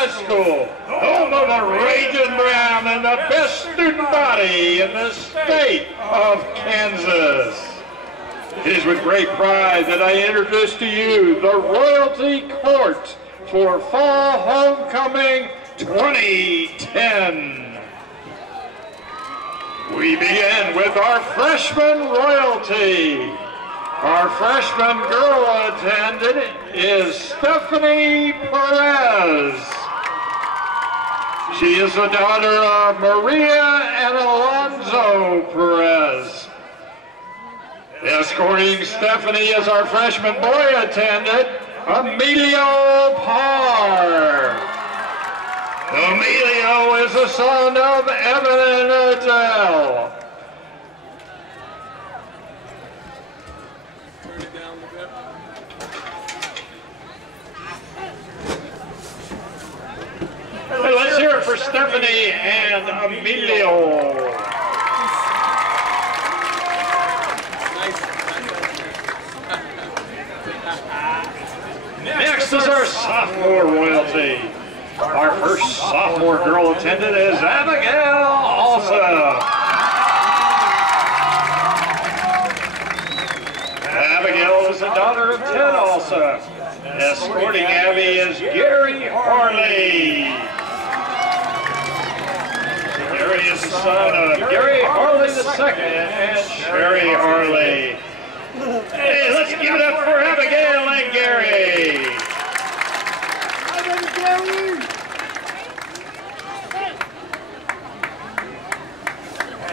High School, home of the Raging Brown and the best student body in the state of Kansas. It is with great pride that I introduce to you the Royalty Court for Fall Homecoming 2010. We begin with our freshman royalty. Our freshman girl attendant is Stephanie Perez. She is the daughter of Maria and Alonzo Perez. Escorting Stephanie is our freshman boy attendant, Emilio Parr. Emilio is the son of Evan and Adele. Let's hear it for Stephanie and Emilio. Next is our sophomore royalty. Our first sophomore girl attendant is Abigail Alsa. Abigail is the daughter of Ted Alsa. Escorting Abby is Gary Harley. Gary is the son of Gary Harley II and Sherry Harley. Hey, let's give it up for Abigail and Gary.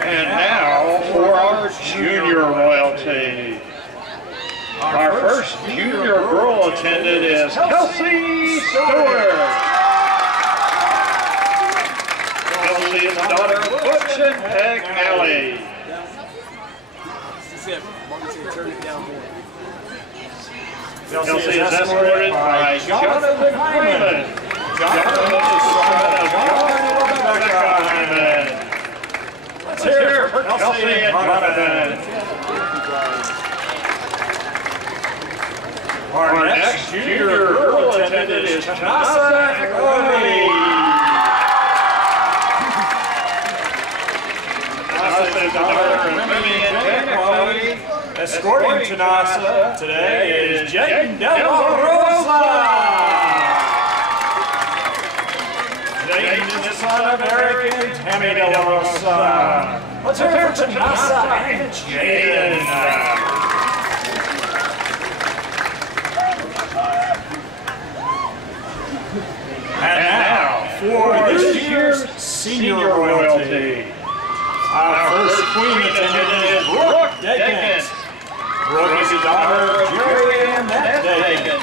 And now for our junior royalty. Our first junior girl attendant is Kelsey Stewart. Kelsey is the daughter of Butch and Peg Alley. Kelsey is escorted by Jonathan Hyman. Jonathan is the son of John and Rebecca Hyman. Let's hear it for Kelsey and Jonathan. Our next junior girl attendant is Tanasa Cody. Tanasa is the daughter of Mimi and Janet Cody. Escorting Tanasa today is Jayden De La Rosa. Jayden is the son of Eric and Tammy De La Rosa. Let's hear it for Tanasa and Jayden. And now, for this year's senior royalty. Our first queen attendant is Brooke Dakins. Brooke is the daughter of Jerry and Matt Dakins.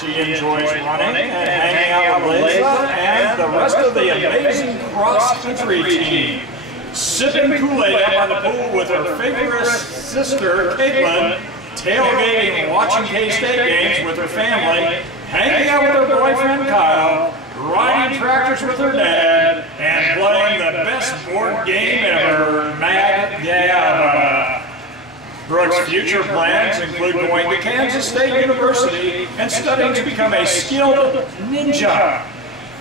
She enjoys running and hanging out with Liza and the rest of the amazing cross-country team. Sipping Kool-Aid out by the pool with her favorite sister, Caitlin, tailgating and watching K-State games with her family, hanging out with her boyfriend Kyle, riding tractors with her dad, and playing the best board game ever, Mad Gab. Brooke's future plans include going to Kansas State University and studying to become a skilled ninja.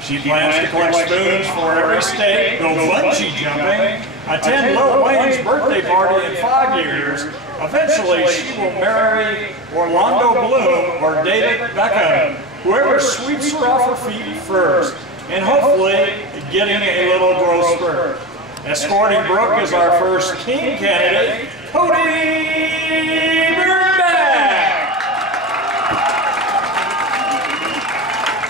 She plans to collect spoons for every state, go bungee jumping, attend Lil Wayne's birthday party in 5 years. Eventually, she will marry Orlando Bloom or David Beckham, whoever sweeps her off her feet first, and hopefully getting a little growth spurt. Escorting Brooke is our first king candidate, Cody Birnbach.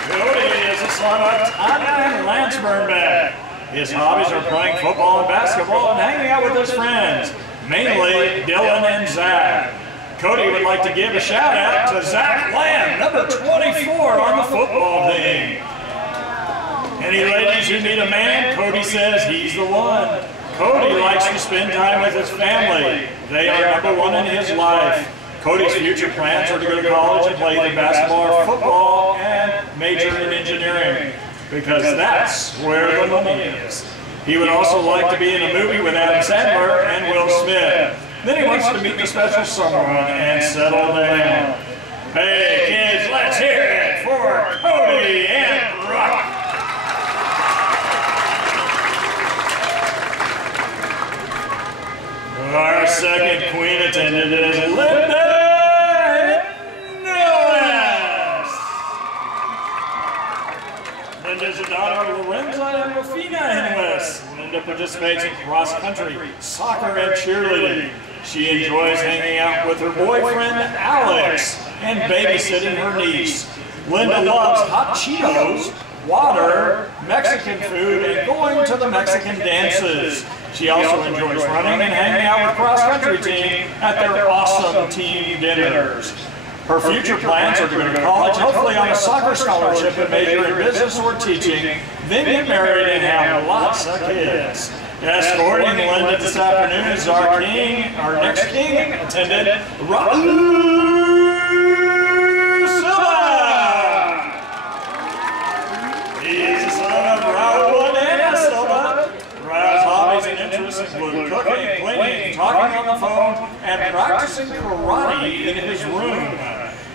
Cody is the son of Tanya and Lance Birnbach. His hobbies are playing football and basketball and hanging out with his friends, mainly Dylan and Zach. Cody would like to give a shout out to Zach Lamb, number 24 on the football team. Any ladies who need a man, Cody says he's the one. Cody likes to spend time with his family. They are number one in his life. Cody's future plans are to go to college and play either basketball or football and major in engineering, because that's where the money is. He would also like to be in a movie with Adam Sandler and Will Smith. Then he wants to meet the special someone and settle down. Hey kids, let's hear it for Cody and Brooke. Linda is the daughter of Lorenza and Rufina Henwes. Linda participates in cross country, soccer, and cheerleading. She enjoys hanging out with her boyfriend Alex and babysitting her niece. Linda loves hot Cheetos, water, Mexican food, and going to the Mexican dances. She also enjoys running and hanging out with cross-country team at their awesome team dinners. Her future plans are to go to college, hopefully on a soccer scholarship and major in business or teaching, then get married and have lots of kids. Escorting Linda this afternoon is our next king attendant, Raul. Include cooking, cleaning, talking on the phone, and practicing karate in his room.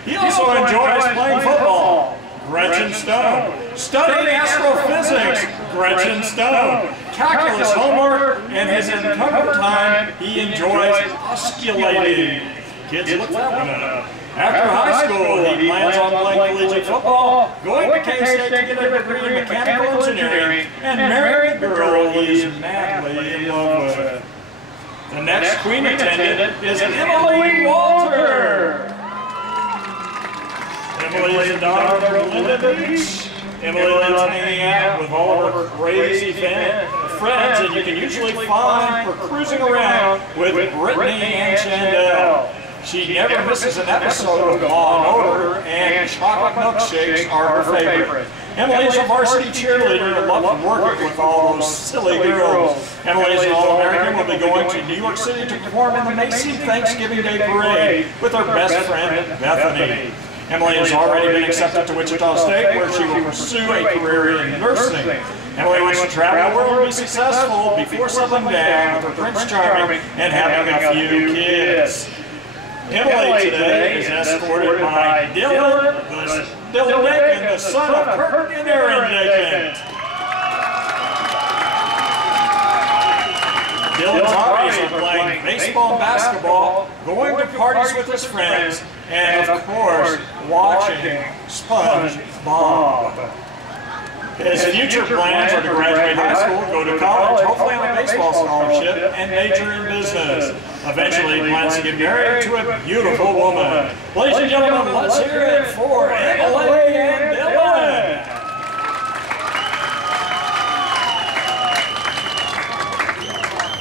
He also enjoys playing football. Gretchen Stone. Studying astrophysics. Gretchen Stone. Calculus homework, and his encumbered time, he enjoys osculating. Kids, look that one up. After high school, he plans on playing collegiate football, going to K-State to get a degree in mechanical engineering, and marry the girl he is madly in love with. The next queen attendant is Emily Walter. Emily is the daughter of Linda Beach. Emily loves hanging out with all of her crazy friends that you can usually find for cruising around with Brittany and Chandel. She never misses an episode of Law & Order, and chocolate milkshakes are her favorite. Emily is a varsity cheerleader and loves working with all those silly girls. Emily is an All-American, will be going to New York City to perform in the Macy Thanksgiving Day Parade with her best friend, Bethany. Emily has already been accepted to Wichita State, where she will pursue a career in nursing. Emily wants to travel the world and be successful before settling down with her Prince Charming and having a few kids. Emily today is escorted by Dylan Dakin, the son of Kirk and Aaron Dakin. Dylan's hobbies are playing baseball and basketball, going to parties with his friends, and of course, watching SpongeBob. His future plans are to graduate high school, go to college, hopefully on a baseball scholarship, and major in business. Eventually, he plans to get married to a beautiful woman. Ladies and gentlemen, let's hear it for Emily and Dylan.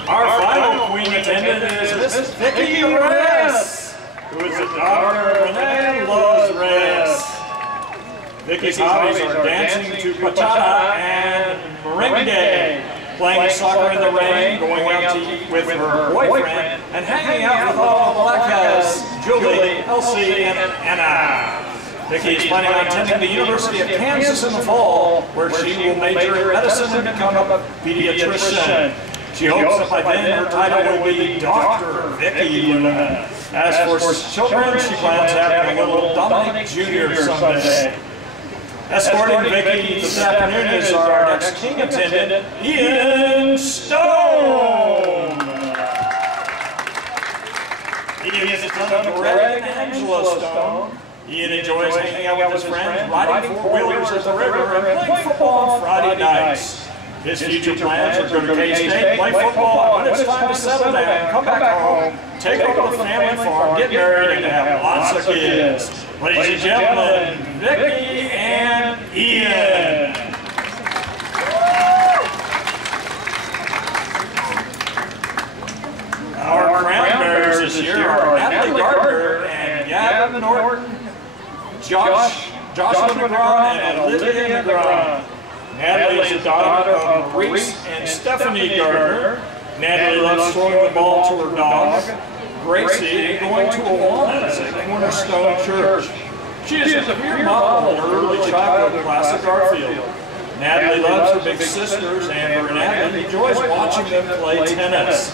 Our final queen attendant is Miss Vicki Reyes, who is the daughter of Renee and loves Reyes. Vicki's hobbies are dancing to bachata and merengue, playing soccer in the rain, going out to eat with her boyfriend, and hanging out with all the black guys, Julie, Elsie, and Anna. Vicki is planning on attending the University of Kansas in the fall, where she will major in medicine and become a pediatrician. She hopes that by then her title will be Dr. Vicki Luna. As for children, she plans having a little Dominic Jr. someday. Escorting Vicki this afternoon is our next king attendant, Ian Stone. Ian is the son of Greg and Angela Stone. Ian enjoys hanging out with his friends, riding four-wheelers at the river, and playing football on Friday nights. His future plans are to go to K-State, play football, and when it's time to settle down, come back home, take over the family farm, get married, and have lots of kids. Ladies and gentlemen, Vicki and Ian. Our crown bearers this year are Natalie Gardner and Gavin Norton, Joshua McGraw, and Olivia McGraw. Natalie is the daughter of Reese and Stephanie Gardner. Natalie loves throwing the ball to her dog, Gracie, and going to Awanas at Cornerstone Church. She is a career model in early childhood classic Garfield. Natalie loves her big sisters, and her Natalie enjoys watching them play tennis.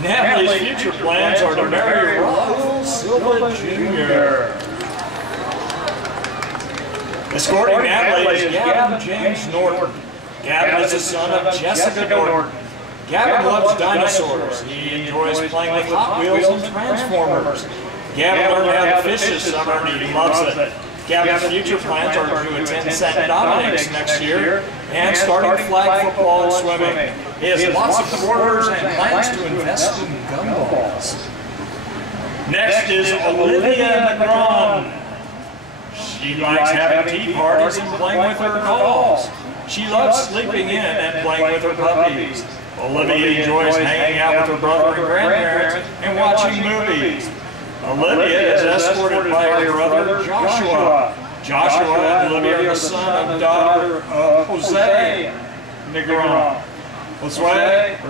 Natalie's future plans are to marry Raul Silva Jr. Escorting Natalie is Gavin James Norton. Gavin is the son of Jessica Norton. Gavin loves dinosaurs. He enjoys playing with Hot Wheels and Transformers. Gavin learned how to fish this summer and he loves it. Gavin's future plans are to attend St. Dominic's next year and starting flag football and swimming. He has lots of quarters and plans to invest in gumballs. Next is Olivia Negron. She likes having tea parties and playing with her dolls. She loves sleeping in and playing with her puppies. Olivia enjoys hanging out with her brother and grandparents and watching movies. Olivia is escorted by her brother Joshua. Joshua and Olivia are the son and daughter of Jose Negron.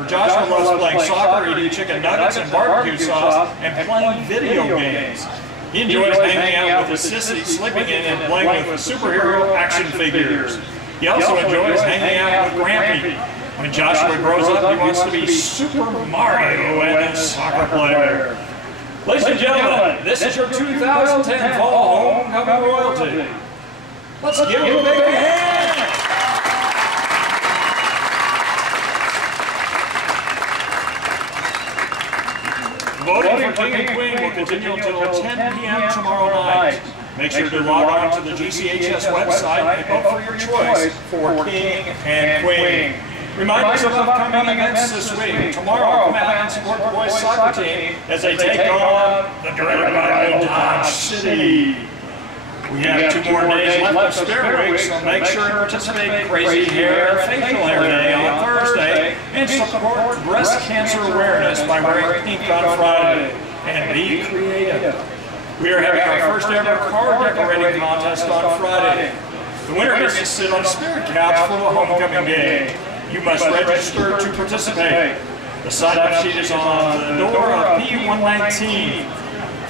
Joshua loves playing soccer, eating chicken nuggets and barbecue sauce, and playing video games. He enjoys hanging out with his sissy, sleeping in and playing with superhero action figures. He also enjoys hanging out with Grampy. When Joshua grows up, he wants to be Super Mario and a soccer player. Ladies and gentlemen, this is your 2010 Fall Homecoming Royalty. Let's give him a big hand. Voting for King and Queen will continue until 10 p.m. tomorrow night. Make sure to log on to the GCHS website and vote for your choice for King and Queen. Reminders of upcoming events this week. Tomorrow, come out and support the boys soccer team as they take on the dreaded rival Dodge City. We have 2 more days left of Spirit Week, so make sure to participate in Crazy Hair Facial Hair Day on Thursday and support breast cancer awareness by wearing pink on Friday. And be creative. We are having our first ever car decorating contest on Friday. The winner gets to sit on a Spirit couch for the homecoming game. You must register to participate. The sign-up sheet is on the door of P119.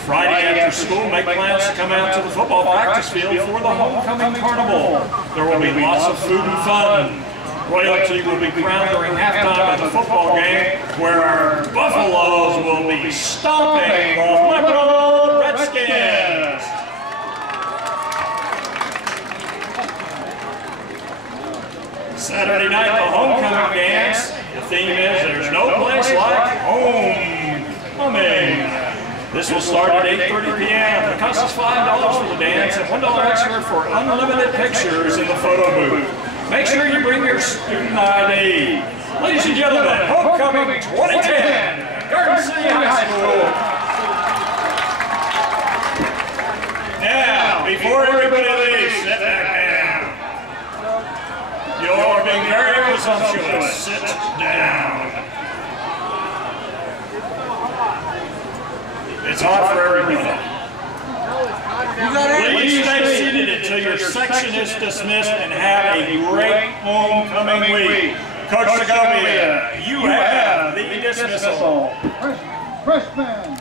Friday after school, make plans to come out to the football practice field for the homecoming carnival. There will be lots of food and fun. Royalty will be crowned during halftime of the football game, where our Buffaloes will be stomping the liberal Redskins. Saturday night, the homecoming dance. The theme is "There's no place like homecoming." This will start at 8:30 p.m. The cost is $5 for the dance and $1 extra for unlimited pictures in the photo booth. Make sure you bring your student ID. Ladies and gentlemen, Homecoming 2010, Garden City High School. Now, before everybody leaves, sit back down. You're being very presumptuous. Sit down. It's hot for everybody. Please stay seated until your section is dismissed and have a great homecoming week. Coach Segovia, you have the dismissal. Freshman.